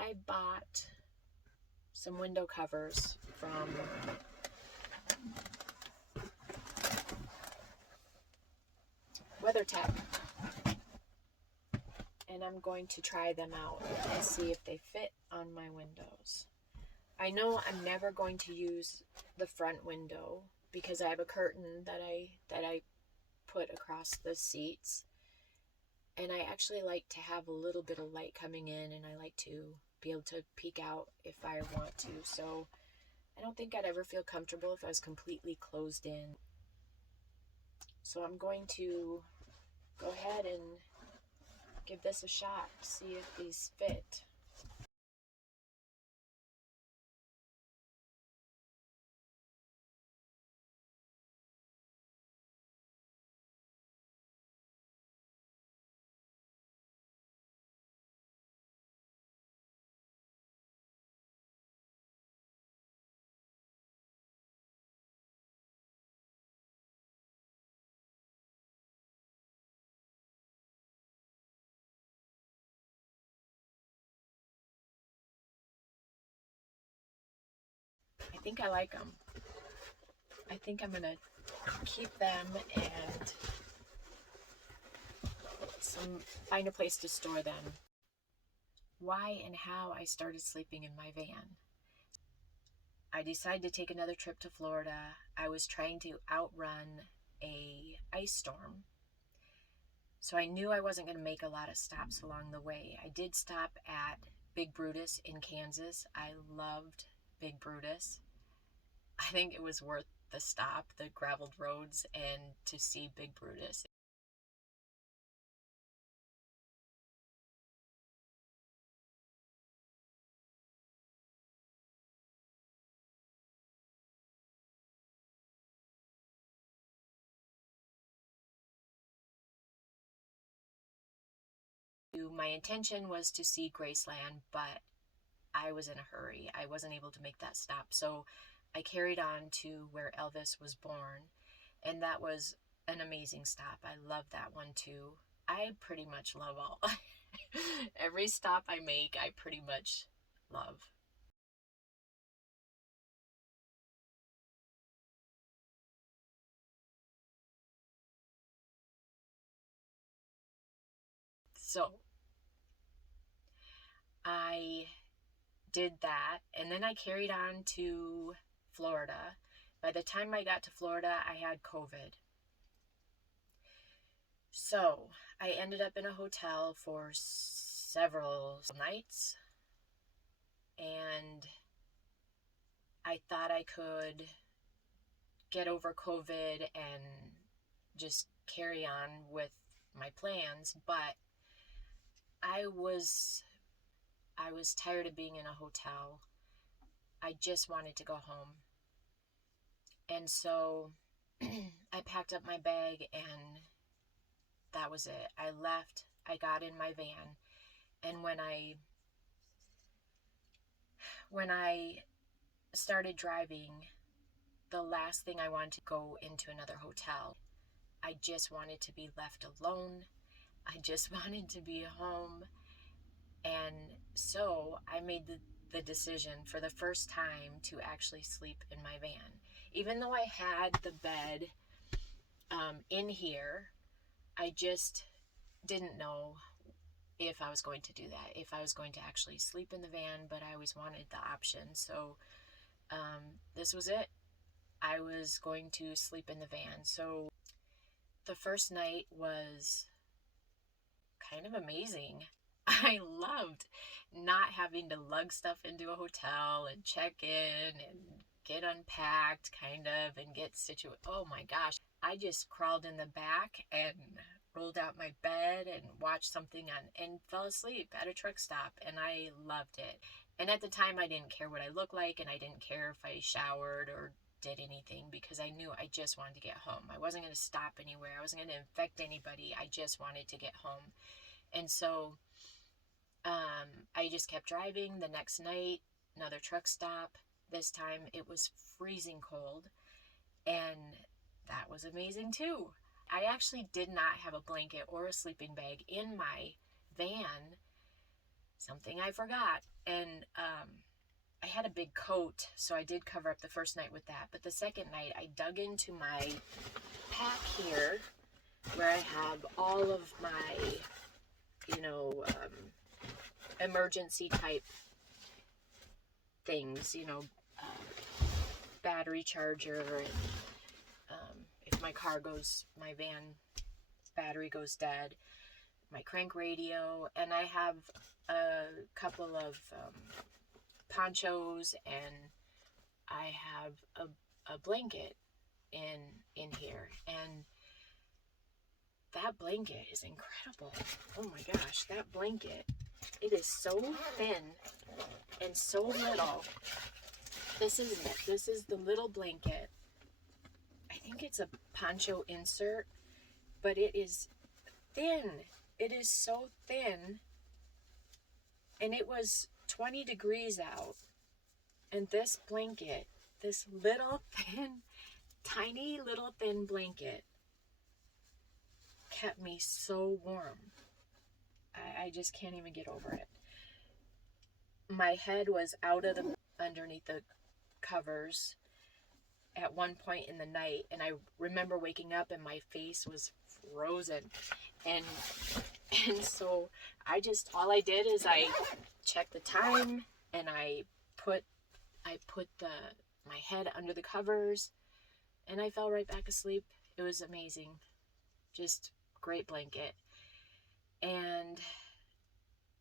I bought some window covers from WeatherTech, and I'm going to try them out and see if they fit on my windows. I know I'm never going to use the front window because I have a curtain that I put across the seats, and I actually like to have a little bit of light coming in, and I like to be able to peek out if I want to. So I don't think I'd ever feel comfortable if I was completely closed in. So I'm going to go ahead and give this a shot, see if these fit. I think I like them. I think I'm gonna keep them and find a place to store them. Why and how I started sleeping in my van. I decided to take another trip to Florida. I was trying to outrun a ice storm. So I knew I wasn't going to make a lot of stops along the way. I did stop at Big Brutus in Kansas. I loved Big Brutus. I think it was worth the stop, the graveled roads, and to see Big Brutus. My intention was to see Graceland, but I was in a hurry. I wasn't able to make that stop. So I carried on to where Elvis was born, and that was an amazing stop. I love that one too. I pretty much love all. Every stop I make, I pretty much love. So I did that, and then I carried on to Florida. By the time I got to Florida, I had COVID. So I ended up in a hotel for several nights, and I thought I could get over COVID and just carry on with my plans, but I was tired of being in a hotel. I just wanted to go home. And so I packed up my bag, and that was it. I left. I got in my van, and when I started driving, the last thing I wanted to go into another hotel. I just wanted to be left alone. I just wanted to be home. And so I made the decision for the first time to actually sleep in my van. Even though I had the bed in here, I just didn't know if I was going to do that, if I was going to actually sleep in the van, but I always wanted the option. So this was it. I was going to sleep in the van. So the first night was kind of amazing. I loved not having to lug stuff into a hotel and check in and get unpacked kind of and get situated. Oh my gosh. I just crawled in the back and rolled out my bed and watched something and fell asleep at a truck stop, and I loved it. And at the time I didn't care what I looked like, and I didn't care if I showered or did anything because I knew I just wanted to get home. I wasn't going to stop anywhere. I wasn't going to infect anybody. I just wanted to get home. And so I just kept driving. The next night, another truck stop. This time it was freezing cold, and that was amazing too. I actually did not have a blanket or a sleeping bag in my van something I forgot. And I had a big coat, so I did cover up the first night with that. But the second night, I dug into my pack here, where I have all of my, emergency type things, battery charger, and if my van battery goes dead, my crank radio, and I have a couple of ponchos, and I have a blanket in here, and that blanket is incredible. Oh my gosh, that blanket, it is so thin and so little. This is the little blanket. I think it's a poncho insert, but it is thin. It is so thin. And it was 20 degrees out. And this blanket, this little thin, tiny little thin blanket, kept me so warm. I just can't even get over it. My head was out of underneath the covers at one point in the night, and I remember waking up and my face was frozen, and so all I did is I checked the time, and I put my head under the covers, and I fell right back asleep. It was amazing. Just great blanket. And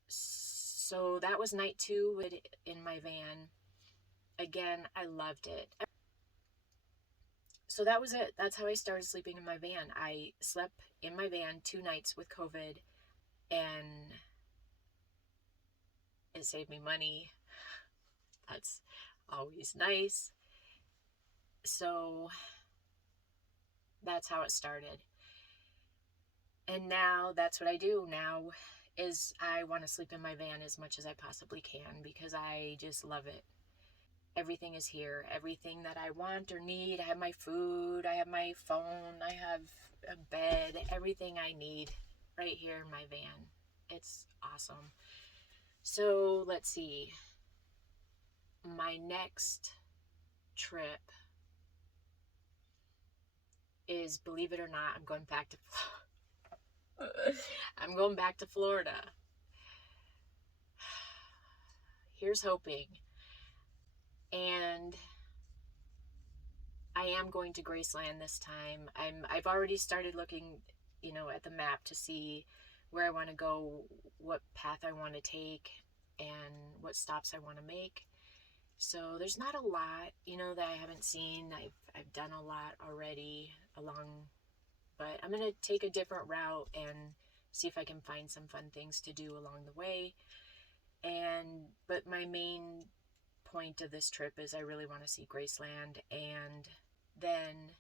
so that was night 2 in my van. Again, I loved it. So that was it. That's how I started sleeping in my van. I slept in my van 2 nights with COVID, and it saved me money. That's always nice. So that's how it started. And now that's what I do now, is I want to sleep in my van as much as I possibly can, because I just love it. Everything is here. Everything that I want or need. I have my food. I have my phone. I have a bed. Everything I need right here in my van. It's awesome. So let's see. My next trip is, believe it or not, I'm going back to Florida. Here's hoping. And I am going to Graceland this time. I've already started looking, at the map to see where I want to go, what path I want to take, and what stops I want to make. So there's not a lot, that I haven't seen. I've done a lot already but I'm going to take a different route and see if I can find some fun things to do along the way. But my main point of this trip is I really want to see Graceland, and then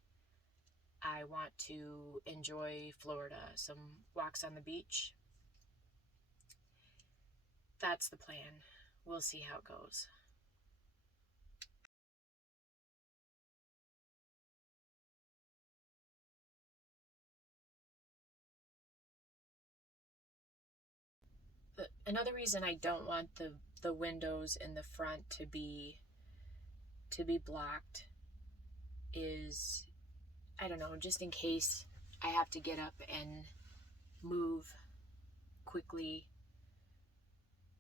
I want to enjoy Florida, some walks on the beach. That's the plan. We'll see how it goes. Another reason I don't want the windows in the front to be blocked is, I don't know, just in case I have to get up and move quickly.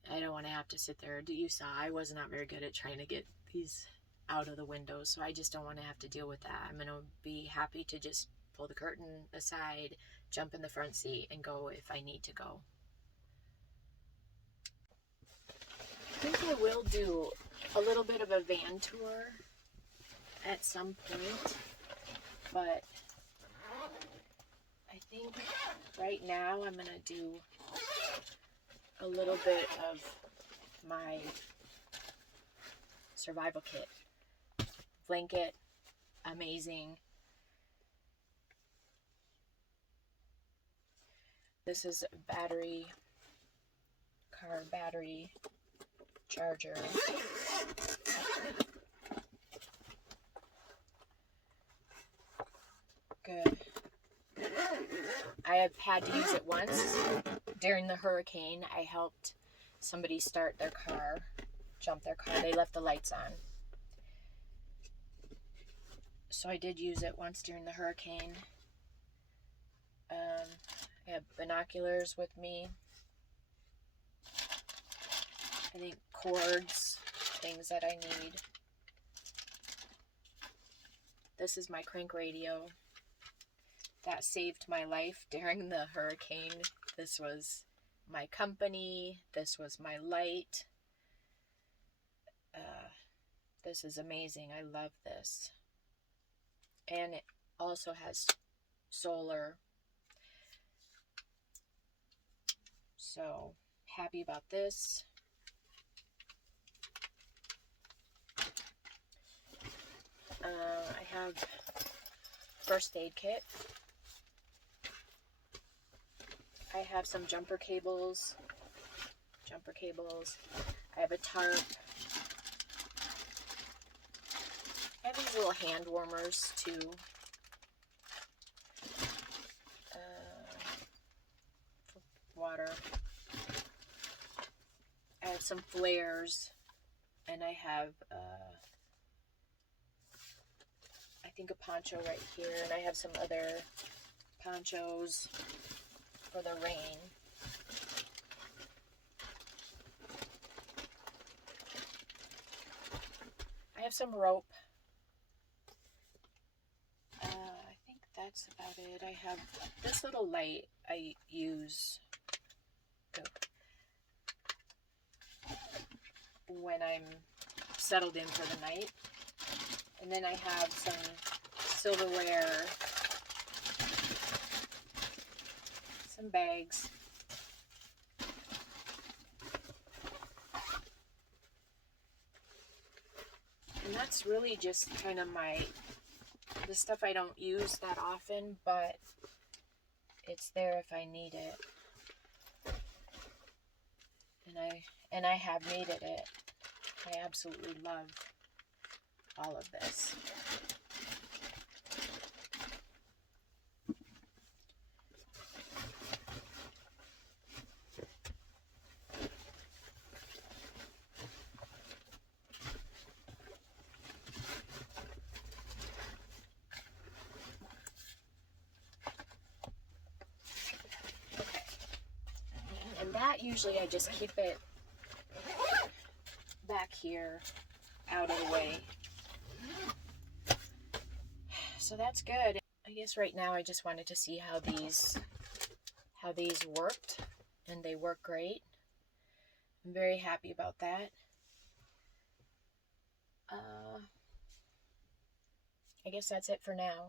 I don't want to have to sit there. You saw I was not very good at trying to get these out of the windows, so I just don't want to have to deal with that. I'm going to be happy to just pull the curtain aside, jump in the front seat, and go if I need to go. I think I will do a little bit of a van tour at some point, but I think right now I'm going to do a little bit of my survival kit. Blanket, amazing. This is a car battery charger. Good. I have had to use it once during the hurricane. I helped somebody start their car, jump their car. They left the lights on. So I did use it once during the hurricane. I have binoculars with me. I think cords, things that I need. This is my crank radio. That saved my life during the hurricane. This was my company. This was my light. This is amazing. I love this. And it also has solar. So happy about this. I have first aid kit. I have some jumper cables. I have a tarp. I have these little hand warmers too. For water. I have some flares, and I have I think a poncho right here, and I have some other ponchos for the rain. I have some rope. I think that's about it. I have this little light I use when I'm settled in for the night. And then I have some silverware, some bags. And that's really just kind of the stuff I don't use that often, but it's there if I need it. And I have needed it. I absolutely love all of this. Okay. And that usually I just keep it back here out of the way. So that's good. I guess right now I just wanted to see how these worked, and they work great. I'm very happy about that. I guess that's it for now.